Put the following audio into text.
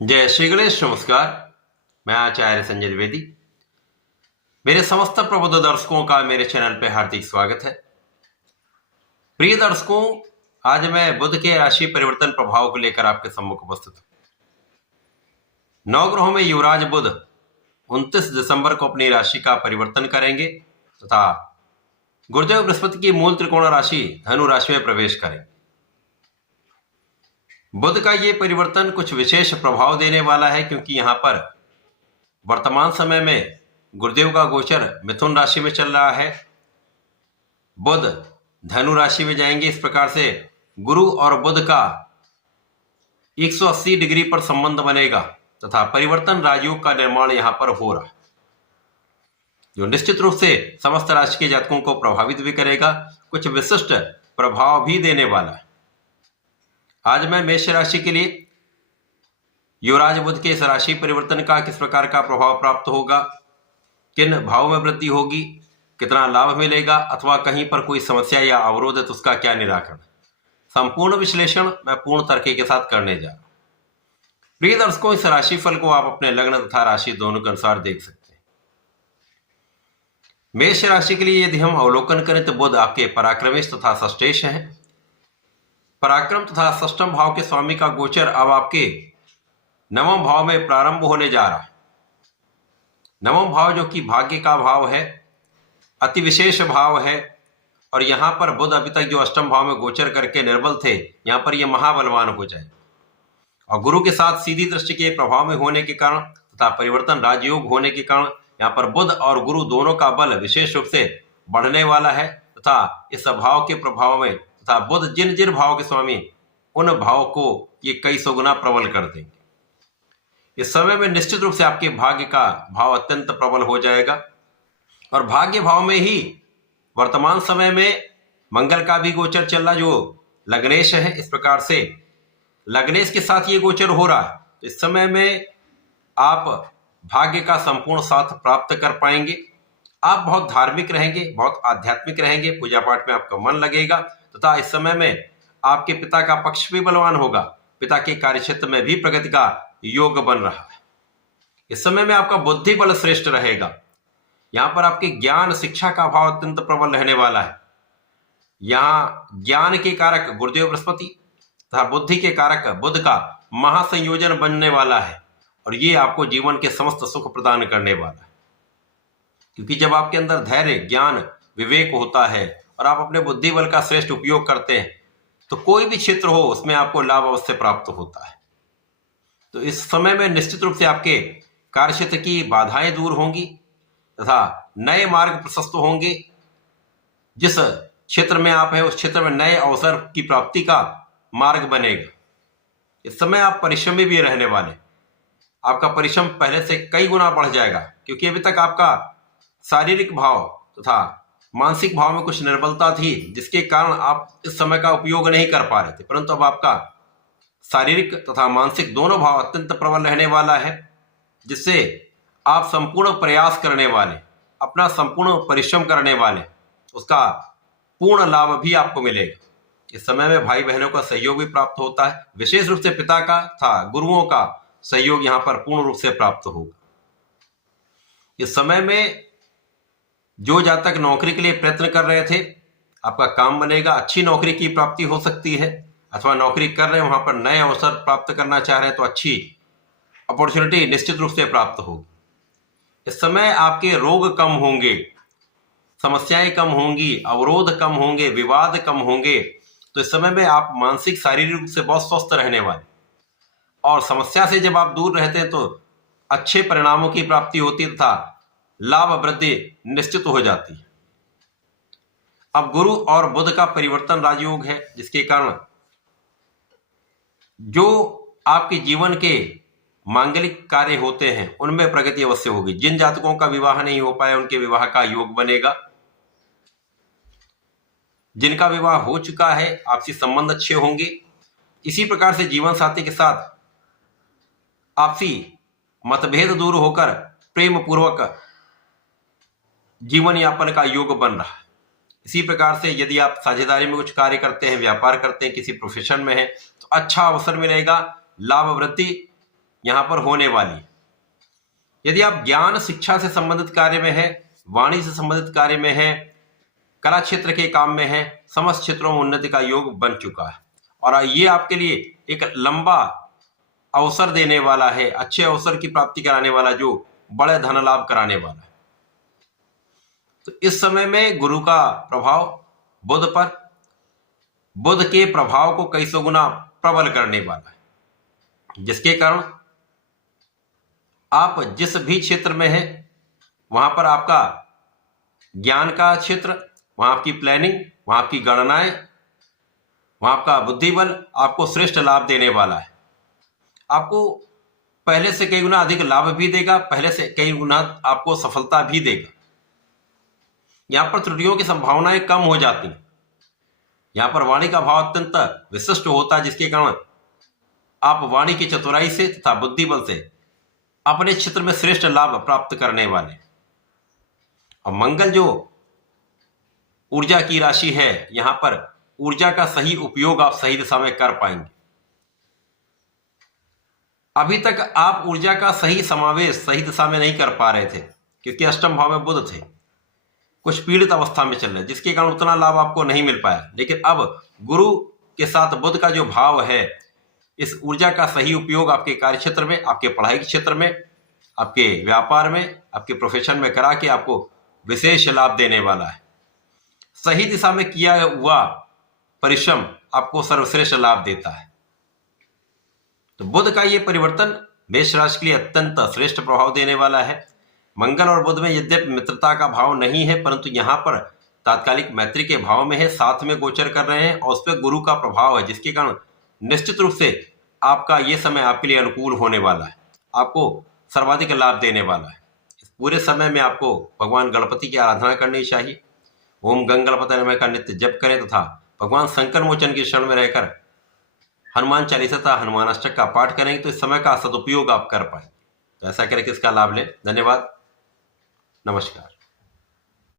जय श्री गणेश। नमस्कार। मैं आचार्य संजय द्विवेदी। मेरे समस्त प्रबुद्ध दर्शकों का मेरे चैनल पे हार्दिक स्वागत है। प्रिय दर्शकों, आज मैं बुध के राशि परिवर्तन प्रभाव को लेकर आपके सम्मुख उपस्थित हूं। 9 ग्रहों में युवराज बुध 29 दिसंबर को अपनी राशि का परिवर्तन करेंगे तथा गुरुदेव बृहस्पति की मूल त्रिकोण राशि धनु राशि में प्रवेश करेंगे। बुध का ये परिवर्तन कुछ विशेष प्रभाव देने वाला है, क्योंकि यहां पर वर्तमान समय में गुरुदेव का गोचर मिथुन राशि में चल रहा है। बुध धनु राशि में जाएंगे। इस प्रकार से गुरु और बुध का 180 डिग्री पर संबंध बनेगा तथा परिवर्तन राजयोग का निर्माण यहां पर हो रहा है, जो निश्चित रूप से समस्त राशि के जातकों को प्रभावित भी करेगा, कुछ विशिष्ट प्रभाव भी देने वाला है। आज मैं मेष राशि के लिए युवराज बुध के इस राशि परिवर्तन का किस प्रकार का प्रभाव प्राप्त होगा, किन भाव में वृद्धि होगी, कितना लाभ मिलेगा अथवा कहीं पर कोई समस्या या अवरोध है तो उसका क्या निराकरण, संपूर्ण विश्लेषण मैं पूर्ण तर्क के साथ करने जा रहा हूं। प्रिय दर्शकों, इस राशिफल को आप अपने लग्न तथा राशि दोनों के अनुसार देख सकते हैं। मेष राशि के लिए यदि हम अवलोकन करें तो बुध आपके पराक्रमेश तथा षष्ठेश हैं। पराक्रम तथा षष्ठम भाव के स्वामी का गोचर अब आपके नवम भाव में प्रारंभ होने जा रहा है। नवम भाव जो कि भाग्य का भाव है, अति विशेष भाव है, और यहां पर बुध अभी तक जो अष्टम भाव में गोचर करके निर्बल थे, यहां पर यह महाबलवान हो जाए। और गुरु के साथ सीधी दृष्टि के प्रभाव में होने के कारण तथा परिवर्तन राजयोग होने के कारण यहाँ पर बुध और गुरु दोनों का बल विशेष रूप से बढ़ने वाला है तथा इस भाव के प्रभाव में तथा बुध जिन जिन भाव के स्वामी, उन भाव को ये कई सौ गुना प्रबल कर देंगे। इस समय में निश्चित रूप से आपके भाग्य का भाव अत्यंत प्रबल हो जाएगा, और भाग्य भाव में ही वर्तमान समय में मंगल का भी गोचर चल रहा, जो लग्नेश है। इस प्रकार से लग्नेश के साथ ये गोचर हो रहा है, तो इस समय में आप भाग्य का संपूर्ण साथ प्राप्त कर पाएंगे। आप बहुत धार्मिक रहेंगे, बहुत आध्यात्मिक रहेंगे, पूजा पाठ में आपका मन लगेगा तथा इस समय में आपके पिता का पक्ष भी बलवान होगा। पिता के कार्यक्षेत्र में भी प्रगति का योग बन रहा है। इस समय में आपका बुद्धि बल श्रेष्ठ रहेगा। यहां पर आपके ज्ञान शिक्षा का भाव अत्यंत प्रबल रहने वाला है। यहां ज्ञान के कारक गुरुदेव बृहस्पति तथा बुद्धि के कारक बुध का महासंयोजन बनने वाला है, और ये आपको जीवन के समस्त सुख प्रदान करने वाला है। क्योंकि जब आपके अंदर धैर्य, ज्ञान, विवेक होता है और आप अपने बुद्धि बल का श्रेष्ठ उपयोग करते हैं, तो कोई भी क्षेत्र हो उसमें आपको लाभ अवश्य प्राप्त होता है। तो इस समय में निश्चित रूप से आपके कार्यक्षेत्र की बाधाएं दूर होंगी तथा नए मार्ग प्रशस्त होंगे। जिस क्षेत्र में आप हैं उस क्षेत्र में नए अवसर की प्राप्ति का मार्ग बनेगा। इस समय आप परिश्रमी भी रहने वाले, आपका परिश्रम पहले से कई गुना बढ़ जाएगा, क्योंकि अभी तक आपका शारीरिक भाव तथा मानसिक भाव में कुछ निर्बलता थी, जिसके कारण आप इस समय का उपयोग नहीं कर पा रहे थे। परंतु अब आपका शारीरिक तथा मानसिक दोनों भाव अत्यंत प्रबल रहने वाला है, जिससे आप संपूर्ण प्रयास करने वाले, अपना संपूर्ण परिश्रम करने वाले, उसका पूर्ण लाभ भी आपको मिलेगा। इस समय में भाई बहनों का सहयोग भी प्राप्त होता है। विशेष रूप से पिता का तथा गुरुओं का सहयोग यहां पर पूर्ण रूप से प्राप्त होगा। इस समय में जो जातक नौकरी के लिए प्रयत्न कर रहे थे, आपका काम बनेगा, अच्छी नौकरी की प्राप्ति हो सकती है, अथवा नौकरी कर रहे हैं वहां पर नए अवसर प्राप्त करना चाह रहे हैं तो अच्छी अपॉर्चुनिटी निश्चित रूप से प्राप्त होगी। इस समय आपके रोग कम होंगे, समस्याएं कम होंगी, अवरोध कम होंगे, विवाद कम होंगे। तो इस समय में आप मानसिक शारीरिक रूप से बहुत स्वस्थ रहने वाले, और समस्या से जब आप दूर रहते हैं तो अच्छे परिणामों की प्राप्ति होती है तथा लाभ वृद्धि निश्चित हो जाती है। अब गुरु और बुध का परिवर्तन राजयोग है, जिसके कारण जो आपके जीवन के मांगलिक कार्य होते हैं उनमें प्रगति अवश्य होगी। जिन जातकों का विवाह नहीं हो पाया उनके विवाह का योग बनेगा। जिनका विवाह हो चुका है आपसी संबंध अच्छे होंगे। इसी प्रकार से जीवन साथी के साथ आपसी मतभेद दूर होकर प्रेम पूर्वक जीवन यापन का योग बन रहा है। इसी प्रकार से यदि आप साझेदारी में कुछ कार्य करते हैं, व्यापार करते हैं, किसी प्रोफेशन में हैं, तो अच्छा अवसर मिलेगा, लाभ वृद्धि यहां पर होने वाली है। यदि आप ज्ञान शिक्षा से संबंधित कार्य में है, वाणी से संबंधित कार्य में है, कला क्षेत्र के काम में है, समस्त क्षेत्रों में उन्नति का योग बन चुका है और ये आपके लिए एक लंबा अवसर देने वाला है, अच्छे अवसर की प्राप्ति कराने वाला, जो बड़े धन लाभ कराने वाला है। तो इस समय में गुरु का प्रभाव बुध पर, बुध के प्रभाव को कई सौ गुना प्रबल करने वाला है, जिसके कारण आप जिस भी क्षेत्र में हैं वहां पर आपका ज्ञान का क्षेत्र, वहां आपकी प्लानिंग, वहां आपकी गणनाएं, वहां आपका बुद्धि बल आपको श्रेष्ठ लाभ देने वाला है। आपको पहले से कई गुना अधिक लाभ भी देगा, पहले से कई गुना आपको सफलता भी देगा। यहां पर त्रुटियों की संभावनाएं कम हो जाती हैं। यहां पर वाणी का भाव अत्यंत विशिष्ट होता है, जिसके कारण आप वाणी की चतुराई से तथा बुद्धि बल से अपने क्षेत्र में श्रेष्ठ लाभ प्राप्त करने वाले। और मंगल जो ऊर्जा की राशि है, यहां पर ऊर्जा का सही उपयोग आप सही दिशा में कर पाएंगे। अभी तक आप ऊर्जा का सही समावेश सही दिशा में नहीं कर पा रहे थे, क्योंकि अष्टम भाव में बुध थे, कुछ पीड़ित अवस्था में चल रहे, जिसके कारण उतना लाभ आपको नहीं मिल पाया। लेकिन अब गुरु के साथ बुध का जो भाव है, इस ऊर्जा का सही उपयोग आपके कार्य क्षेत्र में, आपके पढ़ाई के क्षेत्र में, आपके व्यापार में, आपके प्रोफेशन में करा के आपको विशेष लाभ देने वाला है। सही दिशा में किया हुआ परिश्रम आपको सर्वश्रेष्ठ लाभ देता है। तो बुध का यह परिवर्तन मेष राशि के लिए अत्यंत श्रेष्ठ प्रभाव देने वाला है। मंगल और बुध में यद्यपि मित्रता का भाव नहीं है, परंतु यहां पर तात्कालिक मैत्री के भाव में है, साथ में गोचर कर रहे हैं और उस पर गुरु का प्रभाव है, जिसके कारण निश्चित रूप से आपका ये समय आपके लिए अनुकूल होने वाला है, आपको सर्वाधिक लाभ देने वाला है। इस पूरे समय में आपको भगवान गणपति की आराधना करनी चाहिए। ओम गंग गणपति नमः का नित्य जप करें तथा भगवान संकट मोचन की शरण में रहकर हनुमान चालीसा तथा हनुमान अष्टक का पाठ करेंगे तो इस समय का सदुपयोग आप कर पाएंगे। तो ऐसा करें कि इसका लाभ लें। धन्यवाद, नमस्कार।